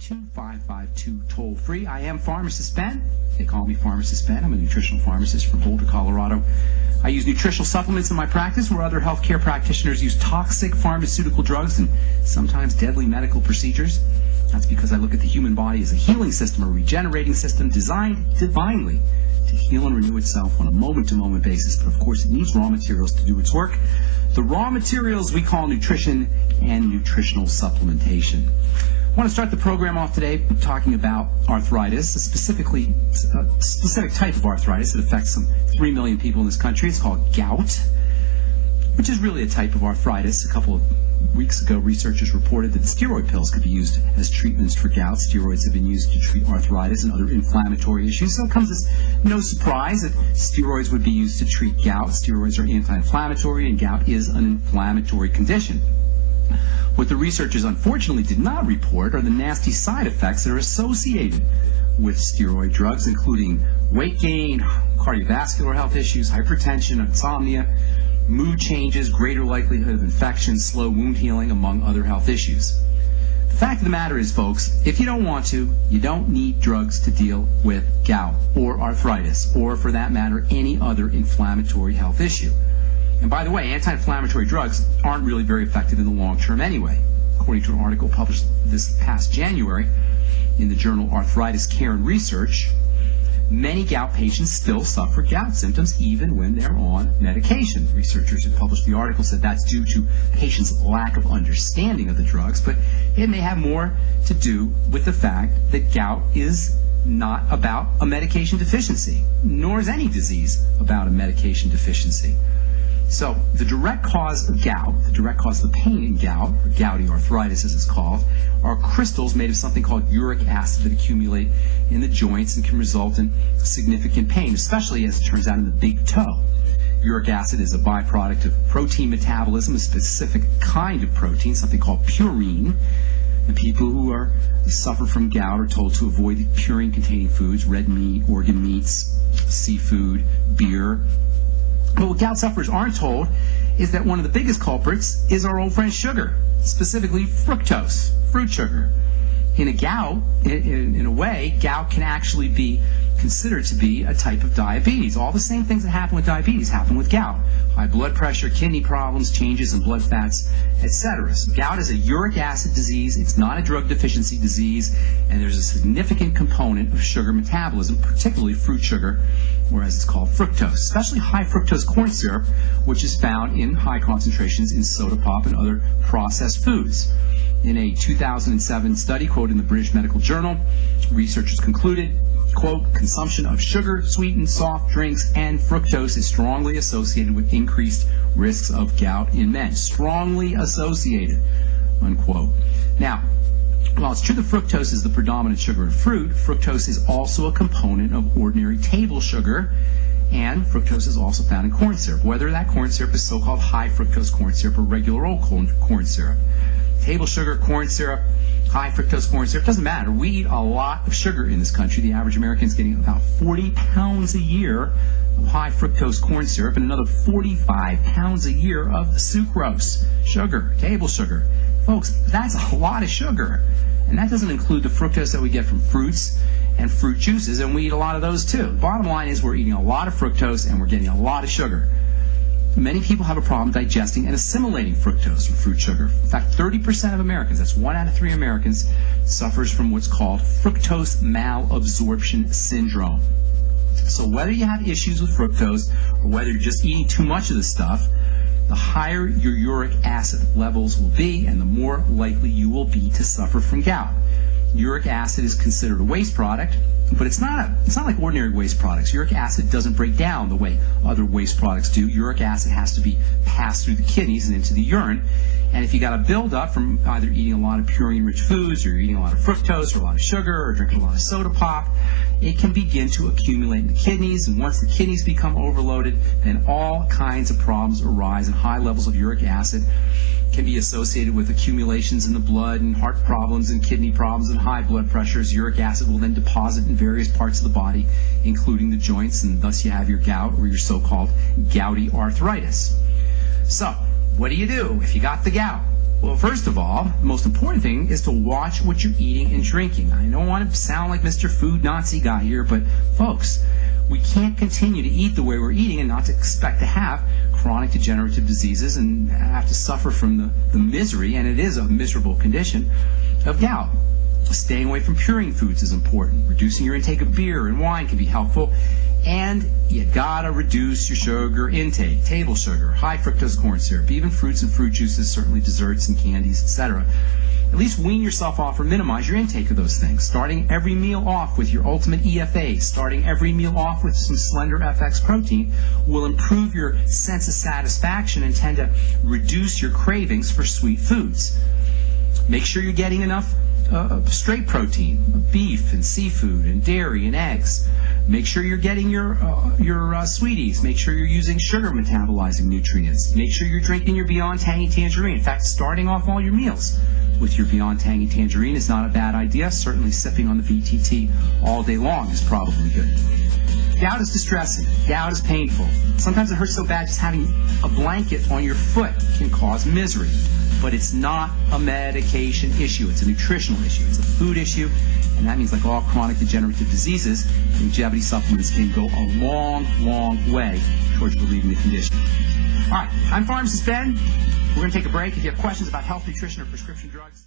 2552 toll free. I am Pharmacist Ben. They call me Pharmacist Ben. I'm a nutritional pharmacist from Boulder, Colorado. I use nutritional supplements in my practice where other healthcare practitioners use toxic pharmaceutical drugs and sometimes deadly medical procedures. That's because I look at the human body as a healing system, a regenerating system designed divinely to heal and renew itself on a moment-to-moment basis. But of course, it needs raw materials to do its work. The raw materials we call nutrition and nutritional supplementation. I want to start the program off today talking about arthritis, a specific type of arthritis that affects some 3 million people in this country. It's called gout, which is really a type of arthritis. A couple of weeks ago, researchers reported that steroid pills could be used as treatments for gout. Steroids have been used to treat arthritis and other inflammatory issues, so it comes as no surprise that steroids would be used to treat gout. Steroids are anti-inflammatory, and gout is an inflammatory condition. What the researchers unfortunately did not report are the nasty side effects that are associated with steroid drugs, including weight gain, cardiovascular health issues, hypertension, insomnia, mood changes, greater likelihood of infection, slow wound healing, among other health issues. The fact of the matter is, folks, if you don't want to, you don't need drugs to deal with gout or arthritis, or for that matter, any other inflammatory health issue. And by the way, anti-inflammatory drugs aren't really very effective in the long term anyway. According to an article published this past January in the journal Arthritis Care and Research, many gout patients still suffer gout symptoms even when they're on medication. Researchers who published the article said that's due to patients' lack of understanding of the drugs, but it may have more to do with the fact that gout is not about a medication deficiency, nor is any disease about a medication deficiency. So the direct cause of gout, the direct cause of the pain in gout, or gouty arthritis as it's called, are crystals made of something called uric acid that accumulate in the joints and can result in significant pain, especially as it turns out in the big toe. Uric acid is a byproduct of protein metabolism, a specific kind of protein, something called purine. And people who suffer from gout are told to avoid purine-containing foods, red meat, organ meats, seafood, beer. But what gout sufferers aren't told is that one of the biggest culprits is our old friend sugar, specifically fructose, fruit sugar. In a way, gout can actually be considered to be a type of diabetes. All the same things that happen with diabetes happen with gout. High blood pressure, kidney problems, changes in blood fats, etc. So gout is a uric acid disease. It's not a drug deficiency disease, and there's a significant component of sugar metabolism, particularly fruit sugar, or as it's called, fructose, especially high fructose corn syrup, which is found in high concentrations in soda pop and other processed foods. In a 2007 study quoted in the British Medical Journal, researchers concluded, quote, consumption of sugar, sweetened soft drinks, and fructose is strongly associated with increased risks of gout in men. Strongly associated, unquote. Now, while it's true that fructose is the predominant sugar in fruit, fructose is also a component of ordinary table sugar, and fructose is also found in corn syrup, whether that corn syrup is so-called high fructose corn syrup or regular old corn syrup. Table sugar, corn syrup, high fructose corn syrup, doesn't matter. We eat a lot of sugar in this country. The average American is getting about 40 pounds a year of high fructose corn syrup and another 45 pounds a year of sucrose, sugar, table sugar. Folks, that's a lot of sugar. And that doesn't include the fructose that we get from fruits and fruit juices, and we eat a lot of those too. Bottom line is we're eating a lot of fructose and we're getting a lot of sugar. Many people have a problem digesting and assimilating fructose from fruit sugar. In fact, 30% of Americans, that's 1 out of 3 Americans, suffers from what's called fructose malabsorption syndrome. So whether you have issues with fructose or whether you're just eating too much of this stuff, the higher your uric acid levels will be and the more likely you will be to suffer from gout. Uric acid is considered a waste product, but it's not like ordinary waste products. Uric acid doesn't break down the way other waste products do. Uric acid has to be passed through the kidneys and into the urine. And if you got a buildup from either eating a lot of purine-rich foods, or you're eating a lot of fructose, or a lot of sugar, or drinking a lot of soda pop, it can begin to accumulate in the kidneys. And once the kidneys become overloaded, then all kinds of problems arise, and high levels of uric acid can be associated with accumulations in the blood and heart problems and kidney problems and high blood pressures. Uric acid will then deposit in various parts of the body, including the joints, and thus you have your gout or your so-called gouty arthritis. So, what do you do if you got the gout? Well, first of all, the most important thing is to watch what you're eating and drinking. I don't want to sound like Mr. Food Nazi guy here, but folks, we can't continue to eat the way we're eating and not to expect to have chronic degenerative diseases and have to suffer from the misery, and it is a miserable condition, of gout. Staying away from puring foods is important. Reducing your intake of beer and wine can be helpful. And you gotta reduce your sugar intake, table sugar, high fructose corn syrup, even fruits and fruit juices, certainly desserts and candies, etc. At least wean yourself off or minimize your intake of those things. Starting every meal off with your ultimate EFA, starting every meal off with some slender FX protein will improve your sense of satisfaction and tend to reduce your cravings for sweet foods. Make sure you're getting enough straight protein, beef and seafood and dairy and eggs. Make sure you're getting your sweeties. Make sure you're using sugar metabolizing nutrients. Make sure you're drinking your Beyond Tangy Tangerine. In fact, starting off all your meals with your Beyond Tangy Tangerine is not a bad idea. Certainly sipping on the BTT all day long is probably good. Gout is distressing. Gout is painful. Sometimes it hurts so bad just having a blanket on your foot can cause misery. But it's not a medication issue. It's a nutritional issue. It's a food issue. And that means, like all chronic degenerative diseases, longevity supplements can go a long, long way towards relieving the condition. All right, I'm Pharmacist Ben. We're going to take a break. If you have questions about health, nutrition, or prescription drugs.